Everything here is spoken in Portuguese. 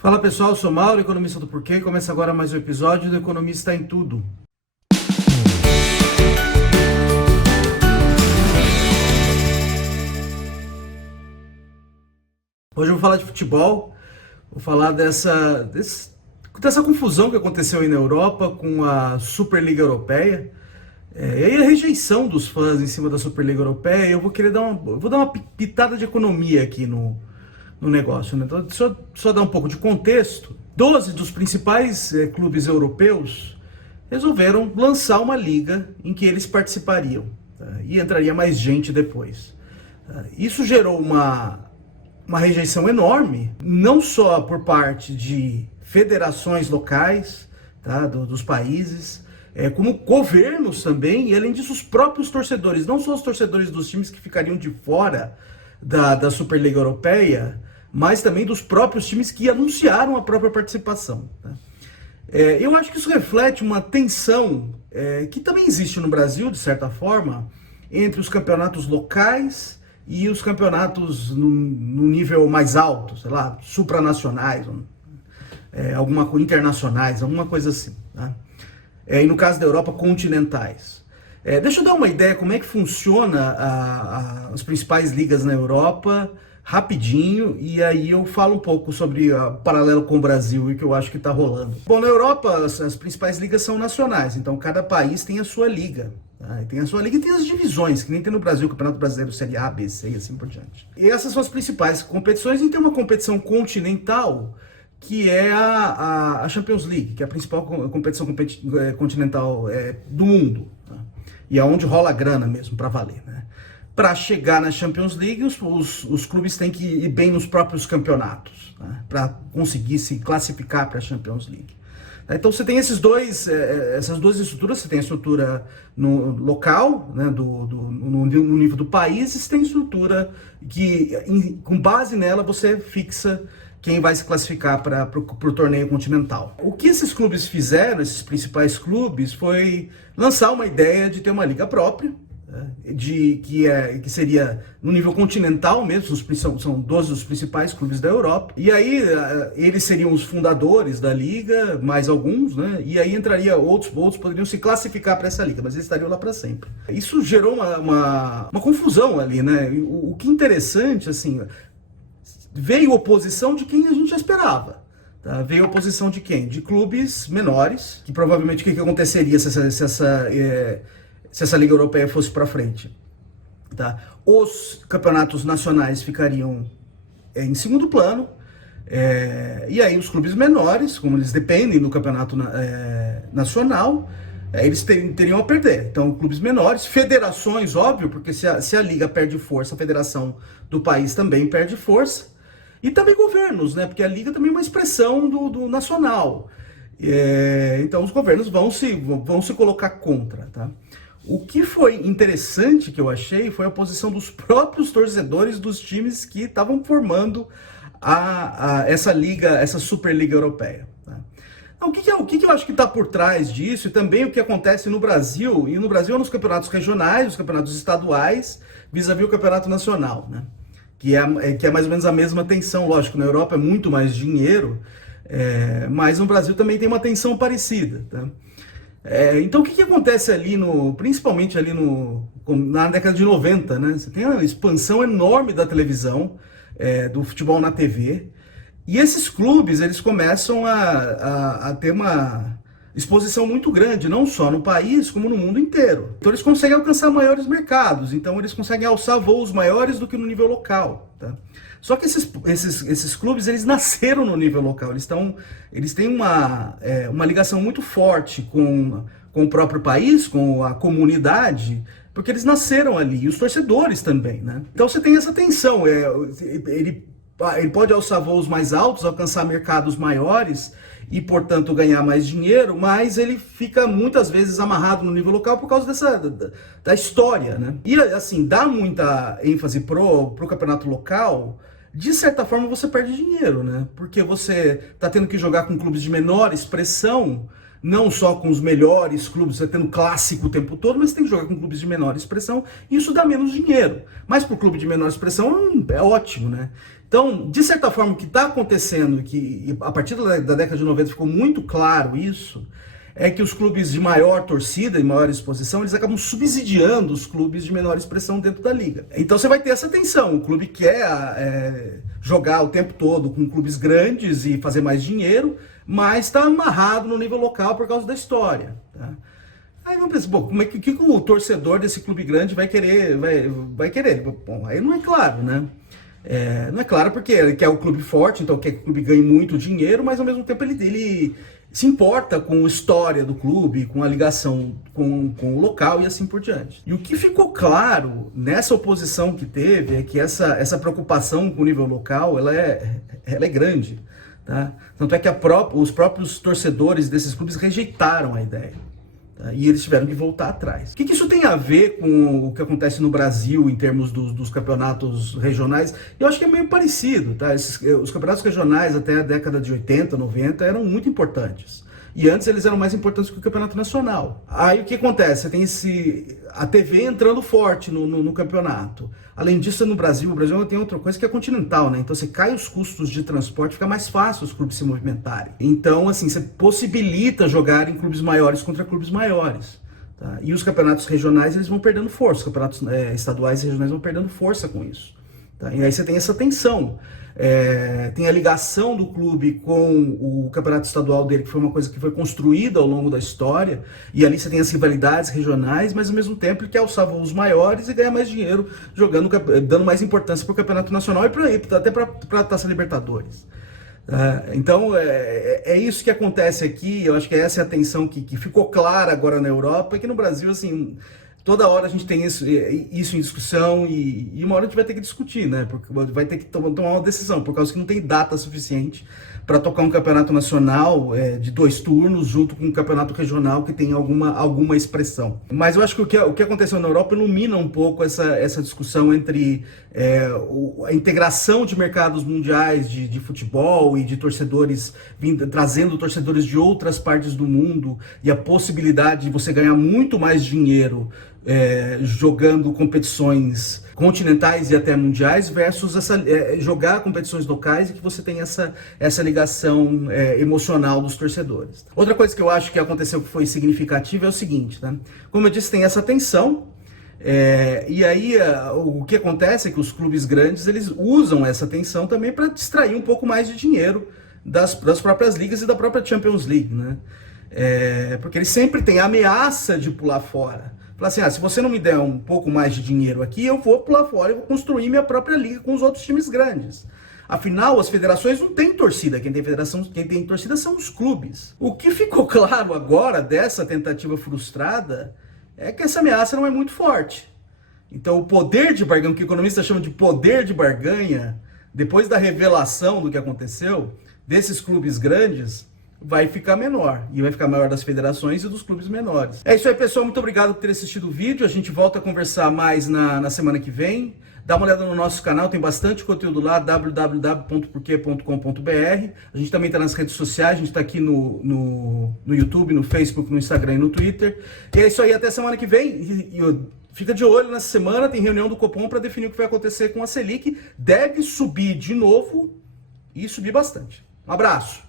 Fala pessoal, eu sou Mauro, economista do Porquê, e começa agora mais um episódio do Economista em Tudo. Hoje eu vou falar de futebol, vou falar dessa confusão que aconteceu aí na Europa com a Superliga Europeia, e a rejeição dos fãs em cima da Superliga Europeia. Eu vou dar uma pitada de economia aqui no negócio, né? Então, só dar um pouco de contexto. 12 dos principais clubes europeus resolveram lançar uma liga em que eles participariam, tá? E entraria mais gente depois. Isso gerou uma rejeição enorme, não só por parte de federações locais, tá, dos países, como governos também, e além disso os próprios torcedores, não só os torcedores dos times que ficariam de fora da Superliga Europeia, mas também dos próprios times que anunciaram a própria participação, tá? Eu acho que isso reflete uma tensão que também existe no Brasil, de certa forma, entre os campeonatos locais e os campeonatos no nível mais alto, sei lá, supranacionais, internacionais, alguma coisa assim, tá? E no caso da Europa, continentais. Deixa eu dar uma ideia como é que funciona as principais ligas na Europa, rapidinho, e aí eu falo um pouco sobre o paralelo com o Brasil e o que eu acho que está rolando. Bom, na Europa, as principais ligas são nacionais, então cada país tem a sua liga, tá? Tem a sua liga e tem as divisões, que nem tem no Brasil, o Campeonato Brasileiro, Série A, B, C e assim por diante. E essas são as principais competições, e tem uma competição continental, que é a Champions League, que é a principal competição continental do mundo, tá? E é onde rola a grana mesmo, para valer, né? Para chegar na Champions League, os clubes têm que ir bem nos próprios campeonatos, né, para conseguir se classificar para a Champions League. Então você tem essas duas estruturas. Você tem a estrutura no local, né, no nível do país, e você tem a estrutura que, com base nela, você fixa quem vai se classificar para o torneio continental. O que esses clubes fizeram, esses principais clubes, foi lançar uma ideia de ter uma liga própria, que seria no nível continental mesmo. São 12 dos principais clubes da Europa, e aí eles seriam os fundadores da liga, mais alguns, né? E aí entraria outros poderiam se classificar para essa liga, mas eles estariam lá para sempre. Isso gerou uma confusão ali, né? O que é interessante, assim, veio oposição de quem a gente já esperava, tá? Veio oposição de quem? De clubes menores, que provavelmente o que aconteceria se essa Liga Europeia fosse para frente, tá? Os campeonatos nacionais ficariam em segundo plano, e aí os clubes menores, como eles dependem do campeonato nacional, eles teriam a perder. Então, clubes menores, federações, óbvio, porque se a Liga perde força, a federação do país também perde força, e também governos, né? Porque a Liga também é uma expressão do nacional. Então, os governos vão se colocar contra, tá? O que foi interessante, que eu achei, foi a posição dos próprios torcedores dos times que estavam formando essa liga, essa Superliga Europeia, tá? Então, o que eu acho que está por trás disso, e também o que acontece no Brasil, e no Brasil é nos campeonatos regionais, os campeonatos estaduais, vis-à-vis o campeonato nacional, né? Que é mais ou menos a mesma tensão. Lógico, na Europa é muito mais dinheiro, mas no Brasil também tem uma tensão parecida, tá? Então o que acontece ali, principalmente ali na década de 90, né? Você tem uma expansão enorme da televisão, do futebol na TV, e esses clubes, eles começam a ter uma exposição muito grande, não só no país, como no mundo inteiro. Então eles conseguem alcançar maiores mercados, então eles conseguem alçar voos maiores do que no nível local, tá? Só que esses clubes, eles nasceram no nível local, eles têm uma ligação muito forte com o próprio país, com a comunidade, porque eles nasceram ali, e os torcedores também, né? Então você tem essa tensão, ele pode alçar voos mais altos, alcançar mercados maiores e, portanto, ganhar mais dinheiro, mas ele fica muitas vezes amarrado no nível local por causa da história, né? E, assim, dá muita ênfase pro campeonato local. De certa forma, você perde dinheiro, né? Porque você tá tendo que jogar com clubes de menor expressão, não só com os melhores clubes, você tendo clássico o tempo todo, mas você tem que jogar com clubes de menor expressão, e isso dá menos dinheiro. Mas para o clube de menor expressão é ótimo, né? Então, de certa forma, o que está acontecendo, que a partir da década de 90 ficou muito claro isso, é que os clubes de maior torcida e maior exposição, eles acabam subsidiando os clubes de menor expressão dentro da liga. Então você vai ter essa tensão, o clube quer jogar o tempo todo com clubes grandes e fazer mais dinheiro, mas está amarrado no nível local por causa da história. Tá? Aí vamos pensar, bom, como é que o torcedor desse clube grande vai querer? Vai querer? Bom, aí não é claro, né? Não é claro porque ele quer o clube forte, então quer que o clube ganhe muito dinheiro, mas ao mesmo tempo ele se importa com a história do clube, com a ligação com o local e assim por diante. E o que ficou claro nessa oposição que teve é que essa preocupação com o nível local, ela é grande. Tá? Tanto é que os próprios torcedores desses clubes rejeitaram a ideia. Tá? E eles tiveram que voltar atrás. O que isso tem a ver com o que acontece no Brasil em termos dos campeonatos regionais? Eu acho que é meio parecido. Tá? Os campeonatos regionais até a década de 80, 90 eram muito importantes. E antes eles eram mais importantes que o campeonato nacional. Aí o que acontece? Você tem a TV entrando forte no campeonato. Além disso, o Brasil tem outra coisa que é continental, né? Então você cai os custos de transporte, fica mais fácil os clubes se movimentarem. Então, assim, você possibilita jogar em clubes maiores contra clubes maiores. Tá? E os campeonatos regionais, eles vão perdendo força. Os campeonatos estaduais e regionais vão perdendo força com isso. Tá? E aí você tem essa tensão. Tem a ligação do clube com o campeonato estadual dele, que foi uma coisa que foi construída ao longo da história, e ali você tem as rivalidades regionais, mas ao mesmo tempo ele quer alçar os maiores e ganhar mais dinheiro, dando mais importância para o campeonato nacional e até para a Taça Libertadores. Então é isso que acontece aqui. Eu acho que essa é a tensão que ficou clara agora na Europa, e que no Brasil, assim, toda hora a gente tem isso em discussão, e uma hora a gente vai ter que discutir, né? Porque vai ter que tomar uma decisão, por causa que não tem data suficiente para tocar um campeonato nacional de 2 turnos junto com um campeonato regional que tem alguma expressão. Mas eu acho que o que aconteceu na Europa ilumina um pouco essa discussão entre a integração de mercados mundiais de futebol e de torcedores, trazendo torcedores de outras partes do mundo, e a possibilidade de você ganhar muito mais dinheiro jogando competições continentais e até mundiais, versus jogar competições locais, e que você tem essa ligação emocional dos torcedores. Outra coisa que eu acho que aconteceu que foi significativa é o seguinte, né? Como eu disse, tem essa tensão, e aí o que acontece é que os clubes grandes, eles usam essa tensão também para distrair um pouco mais de dinheiro das próprias ligas e da própria Champions League, né? Porque eles sempre têm a ameaça de pular fora. Falar assim, se você não me der um pouco mais de dinheiro aqui, eu vou pular fora e vou construir minha própria liga com os outros times grandes. Afinal, as federações não têm torcida, quem tem torcida são os clubes. O que ficou claro agora dessa tentativa frustrada é que essa ameaça não é muito forte. Então o poder de barganha, o que o economista chama de poder de barganha, depois da revelação do que aconteceu, desses clubes grandes, vai ficar menor, e vai ficar maior das federações e dos clubes menores. É isso aí, pessoal, muito obrigado por ter assistido o vídeo. A gente volta a conversar mais na semana que vem. Dá uma olhada no nosso canal, tem bastante conteúdo lá, www.porquê.com.br. A gente também está nas redes sociais, a gente está aqui no YouTube, no Facebook, no Instagram e no Twitter. E é isso aí, até semana que vem. Fica de olho nessa semana, tem reunião do Copom para definir o que vai acontecer com a Selic. Deve subir de novo, e subir bastante. Um abraço!